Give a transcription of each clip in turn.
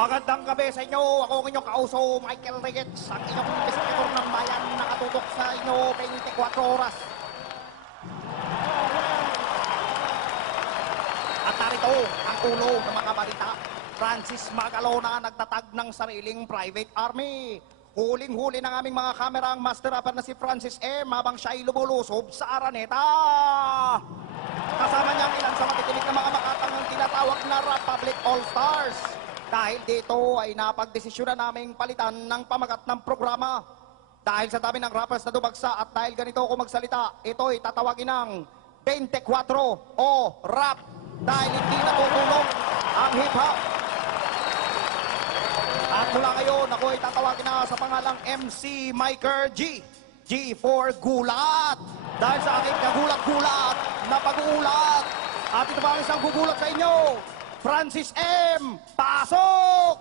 Magandang gabi sa inyo. Ako ang inyong kauso, Michael Ricketts, ang inyong investigator ng bayan, nakatutok sa inyo 24 oras. At narito ang ulo ng mga balita. Francis Magalona nagtatag ng sariling private army. Huling-huli ng aming mga kamera ang master rapper na si Francis M. habang siya'y lumulusob sa Araneta. Kasama niya ang ilan sa matitinig na mga makatang ng tinatawag na Republic All-Stars. Dahil dito ay napagdesisyonan naming palitan ng pamagat ng programa. Dahil sa dami ng rappers na dumagsa at dahil ganito ako magsalita, ito'y tatawagin ng 24 o rap dahil hindi natutulog ang hip-hop. At mula ngayon, ako ay tatawagin na sa pangalang MC Miker G. G for Gulat. Dahil sa aking kagulat-gulat na pag-uulat. At ito pa ang isang gugulat sa inyo. Francis M. Pasok!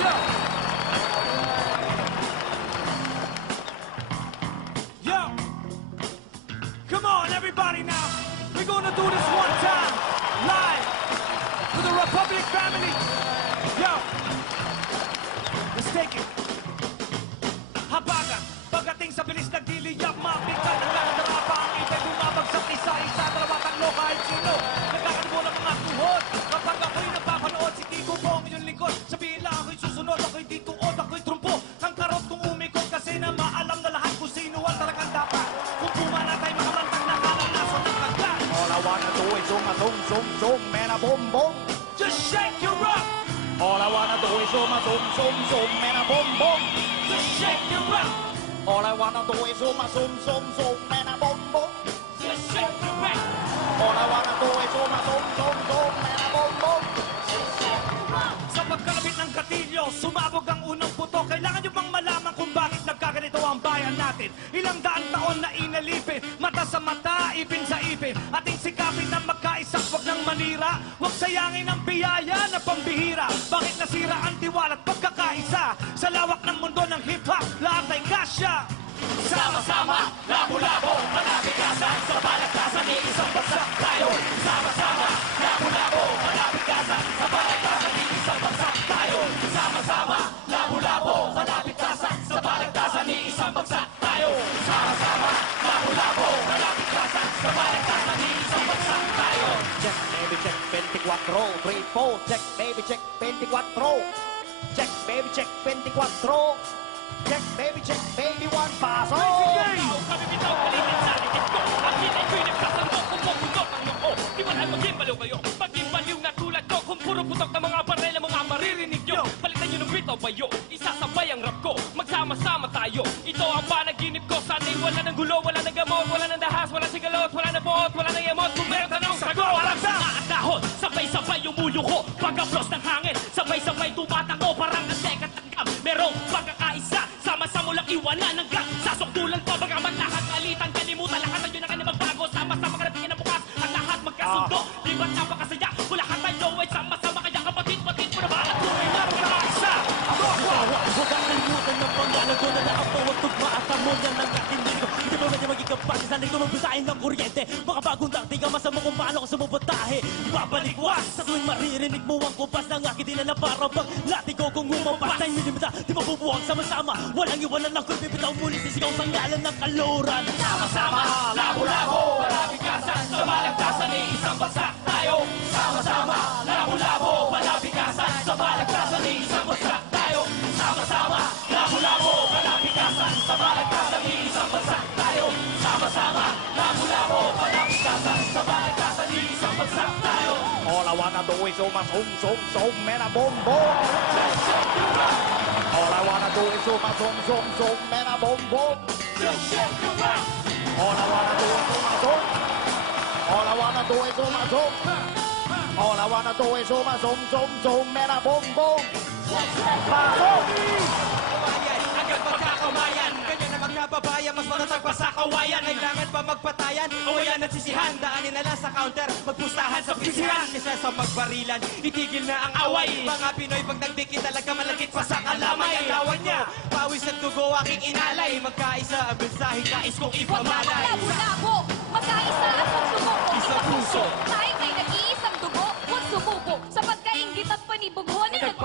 Yo! Yo! Come on, everybody now! We're gonna do this one time, live, to the Republic family! Yo! Let's take it! Habaga, pagdating sa bilis nagdiliyap, mabigat, nagkakarapa ang ibig, bumabagsak isa-isa, dalawa, tatlo, kahit sino. Nagkakaroon mo ng mga tuhod. Kapag ako'y napapanood, si Kiko mo ang inyong lingkod. Sabihin lang ako'y susunod, ako'y dituod, ako'y trumpo. Ang karot kong umikot kasi na maalam na lahat kung sino ang talagang dapat. Kung pumanatay mga mantang nakalalason ng kagla. All I wanna do is zoom, zoom, zoom, zoom, man, a boom, boom. Just shake your rock. All I wanna do is zoom, zoom, zoom, zoom, man, a boom, boom. Just shake your rock. All I wanna do is zoom, zoom, zoom, zoom, man, a boom, boom. Just shake your rock. All I wanna do is zoom, zoom, zoom, zoom, man, a boom, boom. Sa pagkalapit ng katilyo, sumabog ang unang puto. Kailangan nyo bang malaman kung bakit nagkaganito ang bayan natin? Ilang daan taon na inalipin, mata sa mata, ipin sa ipin. Ating sikapin na magkaisa, wag nang manira. Huwag sayangin ang biyaya na pambihira. Bakit nasira ang tiwala at pagkakaisa? Sa lawak ng mundo ng hip-hop, lahat ay kasya. Sama-sama, labo-labo, manapikasan sa balagtasan ni isang bansa tayo. Sama-sama, labo-labo, manapikasan sa balagtasan ni isang bansa tayo. Sama-sama, labo-labo, manapikasan sa balagtasan ni isang bansa tayo. Sama-sama, labo-labo, manapikasan sa balagtasan ni isang bansa tayo. Check, baby, check, 24, 3, 4. Check, baby, check, 24. Check, baby, check, 24. Check, baby, check, baby, one, pasok! Kami bitaw, kalitin sa likit ko. Ang hinay ko'y nagkasandok, kung pumundok ang noo. Di ba na maging baliw kayo? Maging baliw na tulad ko. Kung puro putok ng mga barel ang mga maririnig nyo. Palitan nyo ng bitaw bayo, isasabay ang rap ko. Magsama-sama tayo, ito ang panaginip ko. Sana'y wala ng gulo, wala ng gamot, wala ng dahas, wala ng sigalot, wala ng buot, wala ng yamot. Kung meron tanong, sagot! Parang sa at dahon, sabay-sabay umuyuko. Pag-aplos ng hangin, sabay-sabay tumatako. Parang antek at tanggap, merong pagkakaisa. Sama-sama lang iwanan ng gang. Sasoktulan pa, bagaman lahat alitan, kalimutan. Lahat ng yun ang kanyang magbago. Sama-sama ka nabigyan ng bukas. At lahat magkasundo. Di ba't napakasaya? Kung lahat tayo ay sama-sama. Kaya kapatid-patid mo na ba? At tuloy na magkakaisa. Huwag kang kalimutan ng pangalan ko na nakapawag tugma at harmonya ng aking ligo. Hindi mo pwede maging kapatid, sanay ko magbasahin ng kuryente. Mga bagong taktika, masama kung paano ko sumubatahe. Ibabalikwas sa tuwing maririnig mo ang kumpas ng aking dinala para bang latigo kung umampas. Sa inyo limita, di mabubuwang sama-sama. Walang iwanan ng kulpi, bitaw muli sisigaw sa ngalan ng kaluran. Sama-sama, labo-labo, palabikasan sa balagtasan ni isang bansa tayo. Sama-sama, labo-labo, palabikasan sa balagtasan ni isang bansa tayo. Sama-sama, labo-labo, palabikasan sa balagtasan ni isang bansa tayo. Sama-sama, labo-labo, palabikasan sa balagtasan ni isang bansa tayo. All I wanna do is zoom, zoom, zoom, zoom, man, a boom, boom. Just shake your rock, All I wanna do is zoom, zoom, zoom, zoom, man, a boom, boom. just shake your rock. All I wanna do is zoom, zoom. All I wanna do is zoom, zoom. All I wanna do is zoom, zoom, zoom, zoom, man, a boom, boom. Pasok! Kawayan, agad magkakamayan. Ganyan na magkababayan, mas matatag pa sa kawayan. Kailangan pa magpatayan, awayan at sisihan. Daanin na lang sa counter, magpustahan sa pisihan. Isa sa magbarilan, itigil na ang away. Mga Pinoy pag nagdikit talaga malagit pa sa kalamay. Ang lawan niya, pawis at dugo aking inalay. Magkaisa ang mensahe, nais kong Huwag ka ipamalay. malabo-labo, magkaisa at magsubok. Isang puso. Kahit may nag-iisang dugo,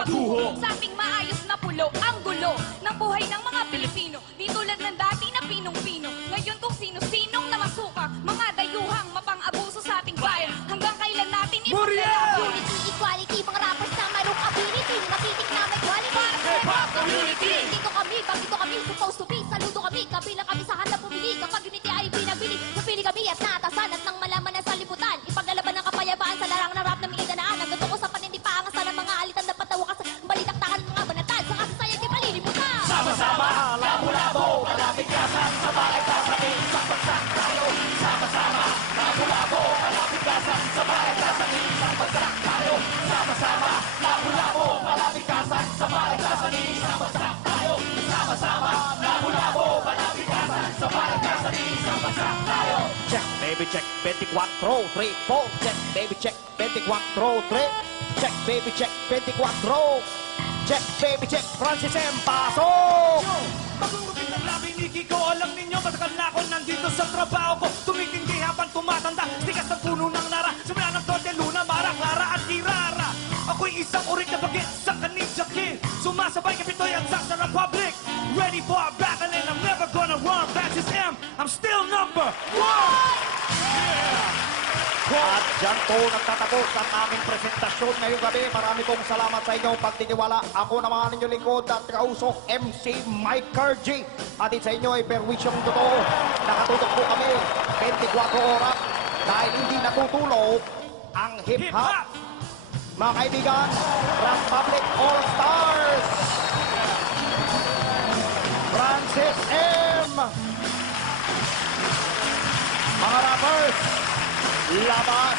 magtuho. Sa ating maayos na pulo, ang gulo ng buhay ng mga Pilipino. Di tulad ng dati na pinong-pino. Ngayon kung sino-sinong namasuka, mga dayuhang mapang-abuso sa ating bayan. Hanggang kailan natin Muriel! Unity, equality, mga rappers na marong ability. Nakitig na may quality. Hip-hop community! Dito kami, bagito kami, supposed to be. Saludo kami, kabilang kami sa handang pumili. Kapag unity ay pinabili, napili kami at naatasan. At nang malaman na sa liputan, ipaglalaban ng kapayapaan sa larang na rap na minigdanaan. Ang gusto ko sa panindipaangasan ng mga alitan na patawakas. Balitaktakan ng mga banatan, sa kasasayang di malilimutan. Sama-sama, labo-labo, kalapit-kasan, sabay ka sa akin, isang bagsak tayo. Sama-sama, labo-labo, kalapit-kasan, sabay ka sa akin, isang bagsak tayo. Sama-sama, labo-labo, kalapit-kasan, sabay ka sa akin, isang bagsak tayo. Sama-sama, labo-labo, kalapit-kasan, sabay ka sa akin, isang bagsak tayo. Check, baby, check, 24, 3, 4. Check, baby, check, 24, 3. Check, baby, check, 24. Check, baby, check, Francis M. Pasok! Magugupit ang labi ni Kiko. Alam ninyo, matagal na ako nandito sa trabaho ko. Tumitindi habang tumatanda. Tigas ng puno ng nara. Simula ng Torte, Luna, Mara, Clara at Kirara. Ako'y isang uring na bagit sa Kaninja Kid. Sumasabay kay Pitoy at Zack sa Republic. Ready for a battle and I'm never gonna run. Francis M. I'm still number 1! Yeah! At dyan po nagtatapos ang aming presentasyon ngayong gabi. Marami pong salamat sa inyong pagtitiwala. Ako naman ang inyong lingkod at kausok MC Mike Kergy. Atin sa inyo ay perwisyong totoo. Nakatutok po kami 24 oras dahil hindi natutulog ang hip-hop. Hip-hop! Mga kaibigan, Republic All-Stars! Francis M! Mga rappers, labas